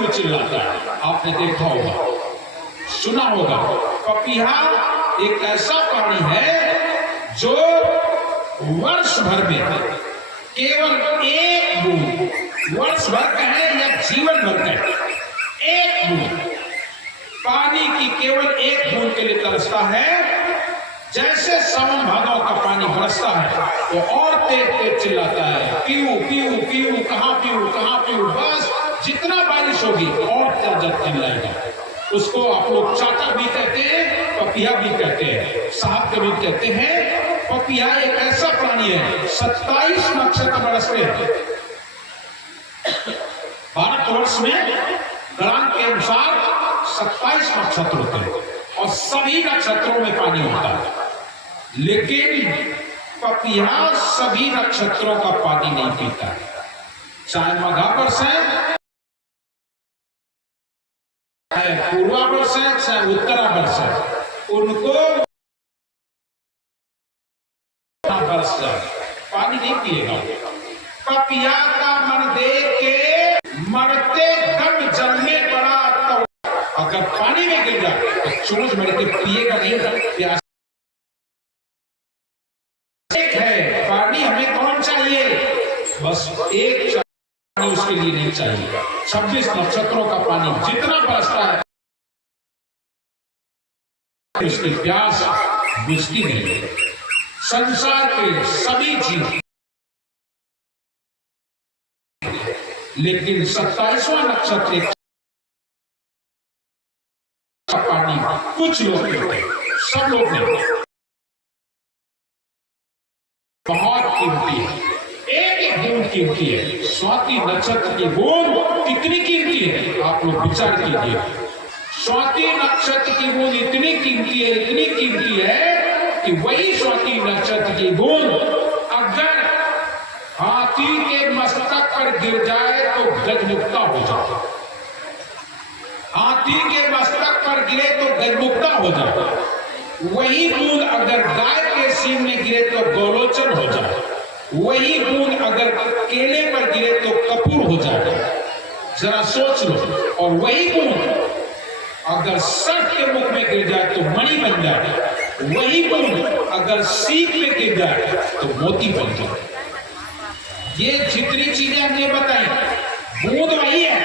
क्यों चिल्लाता है? आपने देखा होगा, सुना होगा। पपीहा एक ऐसा प्राणी है जो वर्ष भर में केवल एक बूंद, वर्ष भर कहें या जीवन भर कहें, एक बूंद पानी की, केवल एक बूंद के लिए तरसता है। जैसे सावन भादों का पानी बरसता है वो और तेज तेज चिल्लाता है, पीऊ पीऊ पीऊ, कहाँ पीऊ कहाँ पीऊ। बस जितना बारिश होगी और जब चिल्लाएगा। उसको आप लोग चाचा भी कहते हैं, पपीहा भी कहते हैं, साहब कभी कहते हैं। पपीहा एक ऐसा प्राणी है, 27 नक्षत्र बरसते हैं भारतवर्ष में। गणना के अनुसार 27 नक्षत्र होते हैं और सभी नक्षत्रों में पानी होता है, लेकिन पपीहा सभी नक्षत्रों का पानी नहीं पीता है। चाहे मघा बरसे, चाहे पूर्वा बरसे, चाहे उत्तरा बरसे, उनको बरस जाए, पानी नहीं पिएगा। पपीहा का मन देख के मरते दम जलने पड़ा तो अगर पानी में गिर जाए तो चोंच मर के पिएगा नहीं। प्यास एक है, पानी हमें कौन चाहिए? बस एक पानी उसके लिए नहीं चाहिए। 26 नक्षत्रों का पानी जितना बरसता है उसकी प्यास बुझती नहीं है। संसार के सभी जीव, लेकिन 27वां नक्षत्र का पानी कुछ लोग पीते, सब लोग नहीं। बहुत कीमती है, एक एक बूंद कीमती है। स्वाति नक्षत्र की बूंद कितनी कीमती है आप लोग विचार कीजिए। स्वाति नक्षत्र की बूंद इतनी कीमती है, इतनी कीमती है कि वही स्वाति नक्षत्र की बूंद अगर हाथी के मस्तक पर गिर जाए तो गजमुक्ता हो जाए। हाथी के मस्तक पर गिरे तो गजमुक्ता हो जाए। वही बूंद अगर गाय के सींग में गिरे तो गोलोचन हो जाए। वही बूंद अगर केले पर गिरे तो कपूर हो जाए। जरा सोच लो। और वही बूंद अगर सर्प के मुख में गिर जाए तो मणि बन जाए। वही बूंद अगर सीख में गिर जाए तो मोती बन जाए। ये जितनी चीजें हमने बताई, बूंद वही है,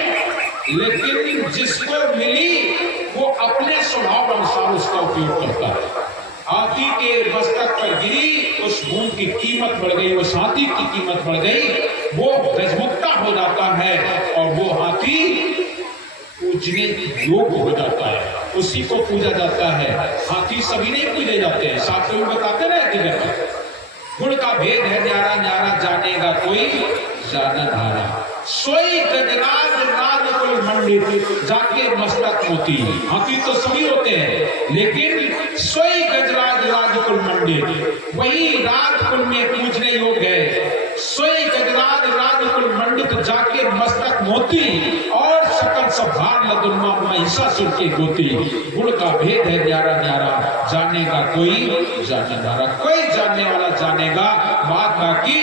लेकिन जिसको मिली वो अपने स्वभाव अनुसार उसका उपयोग करता है। हाथी के मस्तक पर गिरी, उस बूंद की कीमत बढ़ गई, उस हाथी की कीमत बढ़ गई, वो गजमुक्ता हो जाता है और वो हाथी पूजने योग्य हो जाता है, उसी को पूजा जाता है। हाथी सभी नहीं पूजे जाते हैं, शास्त्र में बताते रहते हैं। गुण का भेद है न्यारा न्यारा, जानेगा कोई जाने धारा। सोई गजराज राजकुल मंडित, जाके मस्तक मोती। हाथी तो सभी होते हैं, लेकिन सोई गजराज राजकुल मंडित, वही राजकुल में पूजने योग्य है। सोई गजराज राजकुल मंडित, जाके मस्तक मोती और सकल सभार लदुन्मा महिषासुर के गोती। गुण का भेद है न्यारा न्यारा, जानेगा कोई जाने धारा। कोई जानने वाला जानेगा बात। बाकी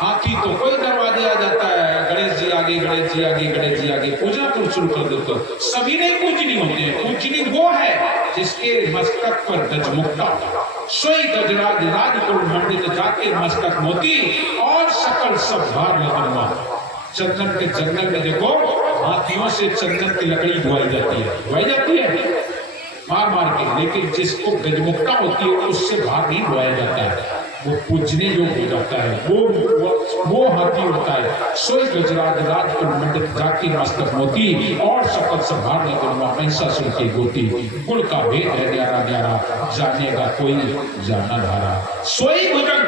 हाथी तो कोई दरवाजे आ जाता है, गणेश जी आगे, गणेश जी आगे, गणेश जी आगे, पूजा तो शुरू कर दो। तो सभी नहीं पूजनी होते हैं। पूजनी वो है जिसके मस्तक पर गजमुक्ता, सोई गजराज राजकुल मंडित, जाके मस्तक मोती और सकल सब भार लदुन्मा। चंदन के जंगल में देखो, हाथियों से चंदन की लकड़ी धुआई जाती है मार मार के, लेकिन जिसको गजमुक्ता होती है उससे भार नहीं धुआया जाता है, वो पूजने योग्य हो जाता है। वो हाथी होता है। सोई गजराज राजकुल मंडित, जाके मस्तक मोती और सकल संभार लदुन्मा महिषासुर की गोती। गुण का भेद है न्यारा न्यारा, जानेगा कोई जाना धारा। सोई भुजंग,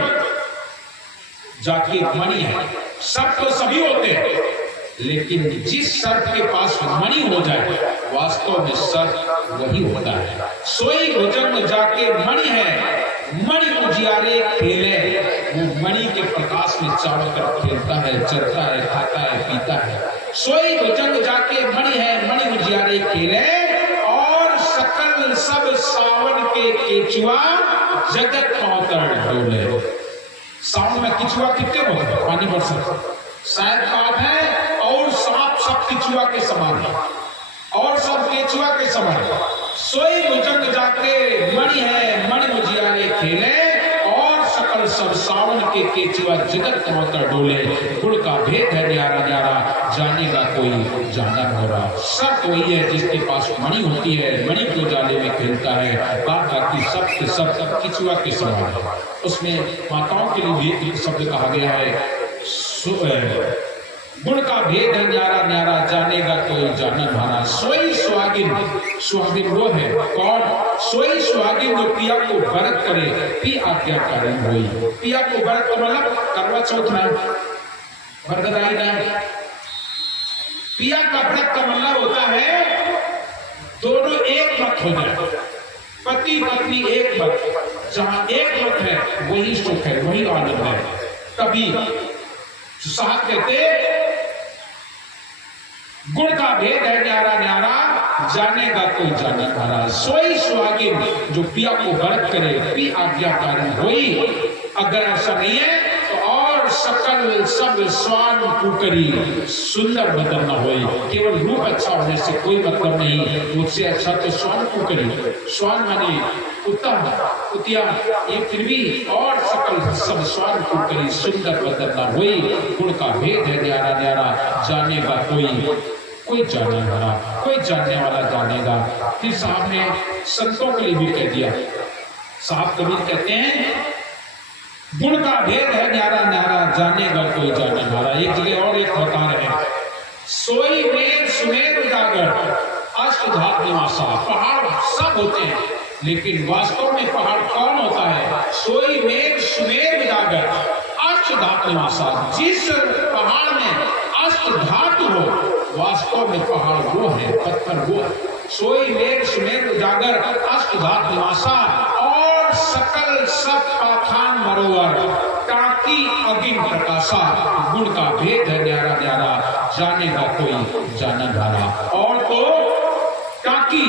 जाके मणि है। सब तो सभी होते हैं, लेकिन जिस सर्प के पास मणि हो जाए वास्तव में सर्प वही होता है। सोई भुजंग, जाके मणि है। मणि उजियारे खेले, वो मणि के प्रकाश में चारों तरफ खेलता है, चलता है, खाता है, पीता है। सोई भुजंग, जाके मणि है। मणि उजियारे खेले और सकल सब सावन के केचुआ, जगत पातर डोले। सावन में केचुआ कितने होते हैं? पानी बरसता, शायद बात है। और और सांप सब केचुआ के समान है, और सब केचुआ के समान है। सोई भुजंग जाके मणि है, मणि मुजियारे खेले, और सकल सब सावन के केचुआ जगत मकर डोले। गुण का भेद है न्यारा न्यारा, जानेगा कोई जाना भरा। सब वही है जिसके पास मणि होती है, मणि को जाले में खेलता है, बाकी सब के सब केचुआ के समान है। उसमें माताओं के लिए भी एक शब्द कहा गया है, गुण का भेद है न्यारा न्यारा, जानेगा कोई जानन हारा। सोई सुहागिन, सुहागिन वो है कौन? सोई सुहागिन जो पिया को व्रत करे, पी आज्ञाकारी होई। पिया को व्रत का मतलब करवा चौथ ना, वरदाई ना। पिया का व्रत का मतलब होता है दोनों एक मत हो जाए, पति पत्नी एक मत। जहां एक मत है वही सुख है, वही आनंद है। तभी साहब कहते गुण का भेद है न्यारा न्यारा, जानेगा कोई जाना हारा। सोई सुहागिन जो पिया को व्रत करे, पी आज्ञाकारी होई। अगर ऐसा नहीं है तो और सकल सब स्वान कुकरी, सुंदर बदन न होई। केवल रूप अच्छा होने से कोई मतलब नहीं, मुझसे अच्छा तो स्वान कुकरी। स्वान माने उत्तम, कुतिया, ये फिर भी, और सकल सब स्वान कुकरी, सुंदर बदन न होई। गुण का भेद है न्यारा न्यारा, जानेगा कोई जाने वाला, कोई जानने वाला जानेगा। फिर साहब ने संतों के लिए भी कह दिया। साहब कबीर कहते हैं गुण का भेद है न्यारा न्यारा, जानेगा कोई जाने वाला। एक जगह और एक बता रहे हैं, सोई मेघ सुमेर उजागर, अष्टधातु निवासा। पहाड़ सब होते हैं लेकिन वास्तव में पहाड़ कौन होता है? सोई मेघ सुमेर उजागर, अष्टधातु निवासा। जिस पहाड़ में अष्टधातु हो, वास्तव में पहाड़ वो है, पत्थर वो है। सोई मेघ सुमेर उजागर, अष्टधातु निवासा, और सकल सब पाखान मरोवर, टाकी अगिन प्रकाशा। गुण का भेद है न्यारा न्यारा, जानेगा कोई जानन हारा। और तो टाकी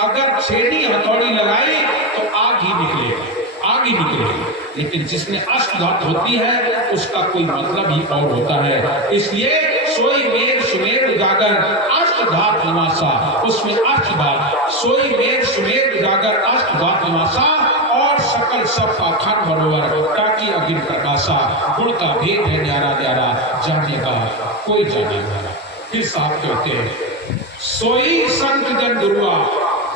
अगर छेड़ी हथौड़ी लगाई तो आग ही निकलेगा, आग ही निकलेगी। लेकिन जिसमें अष्टधातु होती है उसका कोई मतलब ही और होता है। इसलिए सोई मेघ सुमेर उजागर, अष्टधातु निवासा। उसमें अष्टधातु, सोई मेघ सुमेर उजागर, अष्टधातु निवासा, और सकल सब पाखंड बरोबर, टाकी अगिन प्रकाशा। गुण का भेद है न्यारा न्यारा, जानेगा कोई जाने वाला। फिर साहब कहते हैं सोई संत जन गुरुआ,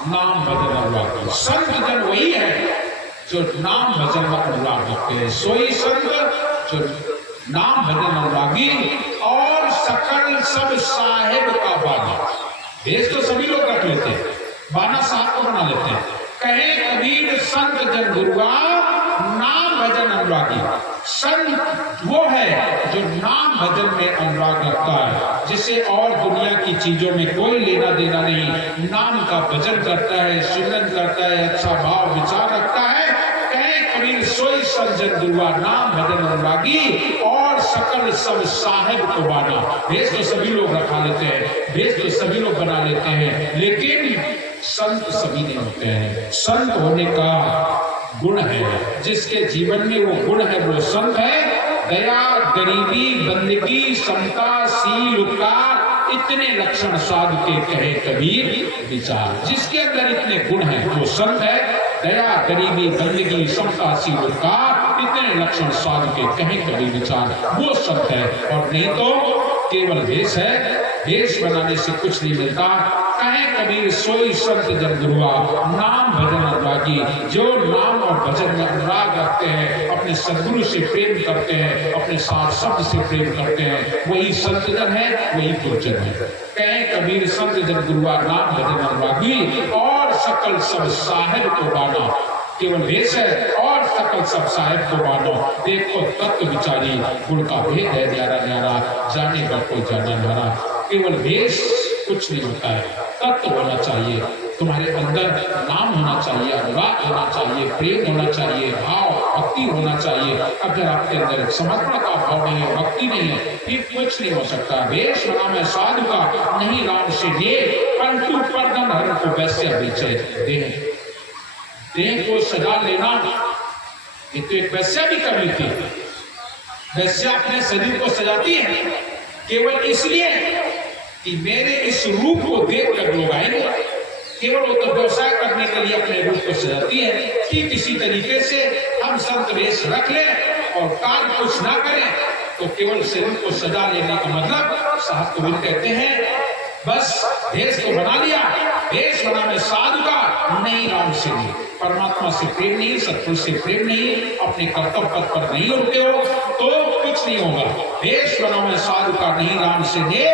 नाम भजन अनुरागी। संत जन वही है जो नाम भजन में अनुराग रखते हैं। सोई संत जो नाम भजन अनुरागी, और सकल सब साहेब का बाना। देश तो सभी लोग रख लेते हैं, बाना साहब को बना लेते हैं। कहे कबीर संत जन गुरुआ, नाम भजन अनुरागी। संत वो है जो नाम भजन में अनुराग रखता है, जिसे और दुनिया की चीजों में कोई लेना देना नहीं। नाम का भजन करता है, सिमरन करता है, अच्छा भाव विचार रखता है। कहे कबीर सोई संजन दुआ, नाम भजन अनुरागी, और सकल सब साहेब को बाना। भेष तो सभी लोग रखा लेते हैं, भेष तो सभी लोग बना लेते हैं, लेकिन संत सभी नहीं होते हैं। संत होने का गुण है, जिसके जीवन में वो गुण है वो संत है। दया, गरीबी, बंदगी, समता, सील, उपकार, इतने लक्षण साध के कहे कबीर विचार। जिसके अंदर इतने गुण हैं वो संत है। दया, गरीबी, बंदगी, समता, सील, उपकार, इतने लक्षण साध के कहे कबीर विचार, वो संत है। और नहीं तो केवल भेष है, भेष बनाने से कुछ नहीं मिलता। कहे कबीर सोई संत जन गुरुआ, नाम भजन अनुरागी। जो नाम और भजन में अनुराग रखते हैं, अपने सदगुरु से प्रेम करते हैं, अपने साथ शब्द से प्रेम करते हैं, वही संत जन है, वही गुरुजन है। कहे कबीर संत जन गुरुआ, नाम भजन अनुरागी, और सकल सब साहेब को बाना। केवल भेष है और सकल सब साहेब को बानो। देखो तत्व विचारी, गुण का भेद है न्यारा न्यारा, जानेगा कोई जाना न्यारा। केवल भेष कुछ नहीं होता है, तत्व होना चाहिए। तुम्हारे अंदर नाम होना चाहिए, अनुराग होना चाहिए, प्रेम होना चाहिए, भाव भक्ति होना चाहिए। अगर आपके अंदर समर्पण का भाव नहीं है, भक्ति नहीं है, फिर कुछ नहीं हो सकता। भेष बना में साधु का, नहीं राम से ये, परंतु पर्दन हर को वैश्य बेचे। देह को सजा लेना, ये तो एक वैश्या भी कर लेती है। वैश्या अपने शरीर को सजाती है, केवल इसलिए कि मेरे इस रूप को देखकर लोग आएंगे। केवल वो तो व्यवसाय करने के लिए अपने रूप को सजाती है कि किसी तरीके से हम संत वेश रख लें और कार्य कुछ ना करें, तो केवल शरीर को सजा लेने का मतलब साहब कबीर कहते हैं बस भेष तो बना लिया, भेष बनाने साधु का नहीं, राम से नहीं, परमात्मा से प्रेम नहीं, सत्पुरुष से प्रेम नहीं, अपने कर्तव्य पथ पर नहीं उठते हो तो कुछ नहीं होगा। भेष बनाने साधु का नहीं, राम से नहीं,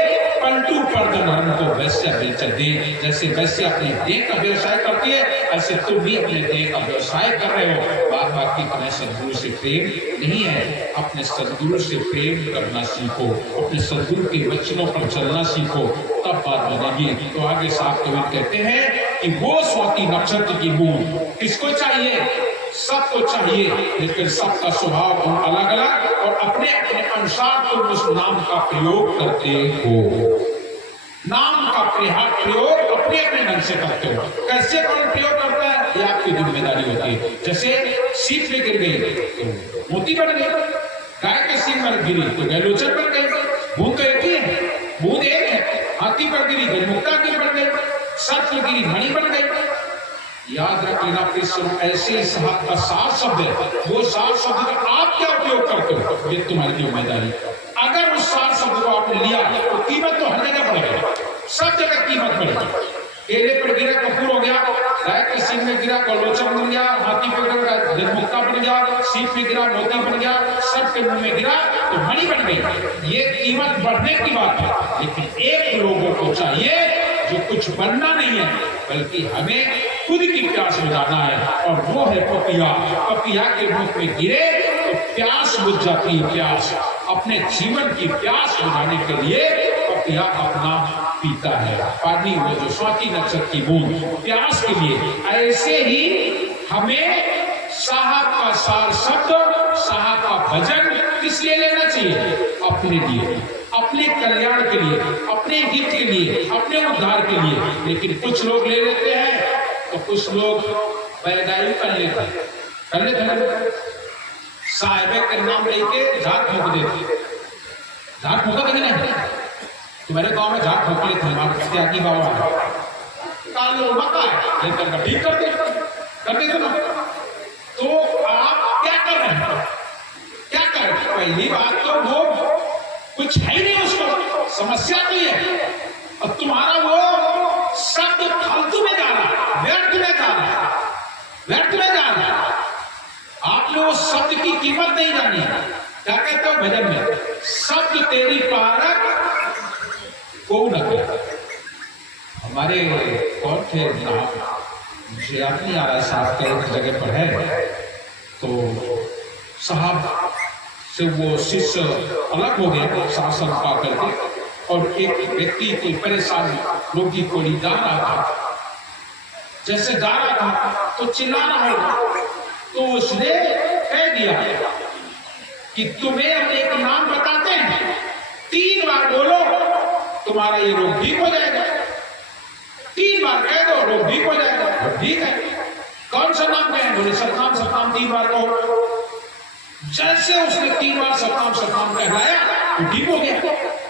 पलटू पर्दन हरण को वैश्य बेच दे। जैसे वैश्य अपने देह का व्यवसाय करती है, ऐसे तुम भी अपने देह का व्यवसाय कर रहे हो। बात बात की अपने सदगुरु से प्रेम नहीं है, अपने सदगुरु से प्रेम करना सीखो, अपने सदगुरु के वचनों पर चलना सीखो, तब बात बनेगी। तो आगे साहब कबीर कहते हैं कि वो स्वाति नक्षत्र की बूंद किसको चाहिए? सबको चाहिए, लेकिन सबका स्वभाव अलग अलग और अपने अपने अनुसार तुम उस नाम का प्रयोग करते हो। नाम का प्रयोग अपने अपने ढंग से करते हो। कैसे कौन प्रयोग करता है ये आपकी जिम्मेदारी होती है। जैसे सीप में गिर गई तो मोती बन गई, गाय के सींग पर गिरी तो गैलोचन बन गई। बूंद तो एक ही है, बूंद एक है। हाथी पर गिरी गजमुक्ता की बन गई, सर्प पर गिरी मणि बन गई। याद रख लेना प्लीज, ऐसे साहब का सार शब्द है, वो सार शब्द का आप क्या उपयोग करते हो ये तुम्हारी जिम्मेदारी। अगर उस सार शब्द को आपने लिया तो कीमत तो हर जगह बढ़ेगी, सब जगह कीमत बढ़ेगी। केले पर गिरा कपूर हो गया, गाय के सींग में गिरा गलोचन बन गया, हाथी पर गिरा गजमुक्ता बन गया, सीप में गिरा मोती बन गया, सर्प के मुंह में गिरा तो मणि बन गई। ये कीमत बढ़ने की बात है, लेकिन एक लोगों को चाहिए जो कुछ बनना नहीं है, बल्कि हमें खुद की प्यास बुझाना है, और वो है पपिया। पपिया के मुख में गिरे तो प्यास बुझ जाती है। प्यास, अपने जीवन की प्यास बुझाने के लिए पपिया अपना पीता है पानी, वो जो स्वाति नक्षत्र की बूंद प्यास के लिए। ऐसे ही हमें साहब का सार शब्द, साहब का भजन किस लिए लेना चाहिए? अपने लिए, अपने कल्याण के लिए, अपने हित के लिए, अपने उद्धार के लिए। लेकिन कुछ लोग ले लेते हैं तो कुछ लोग बैगाई कर लेते हैं, साहिबे का नाम लेके झाड़ फूक देते। झाड़ फूका देंगे नहीं, तुम्हारे गांव में झाड़ फूक लेते हैं, त्यागी बाबा कालो मका लेकर का ठीक कर देते ना। तो आप क्या कर रहे हैं? क्या कर रहे हैं? पहली बात तो वो कुछ है ही नहीं, उसको समस्या नहीं है, और तुम्हारा वो शब्द फालतू में जा रहा, व्यर्थ में जा रहा, व्यर्थ में जा रहा। आपने वो शब्द की कीमत नहीं जानी। क्या कहते हो भजन में? शब्द तेरी पारक को न कर। हमारे कौन थे मुझे याद नहीं आ रहा, साहब के एक जगह पर है, तो साहब से वो शिष्य अलग हो गए शासन पा करके, और एक व्यक्ति कोई परेशान रोगी को जा रहा था। जैसे जा रहा था तो चिल्ला रहा होगा, तो उसने कह दिया कि तुम्हें हम एक नाम बताते हैं, 3 बार बोलो तुम्हारा ये रोग ठीक हो जाएगा। 3 बार कह दो रोग ठीक हो जाएगा। ठीक है, कौन सा नाम कहें? बोले सतनाम सतनाम 3 बार कहो। जैसे उसने 3 बार सतनाम सतनाम कहलाया तो ठीक हो गया।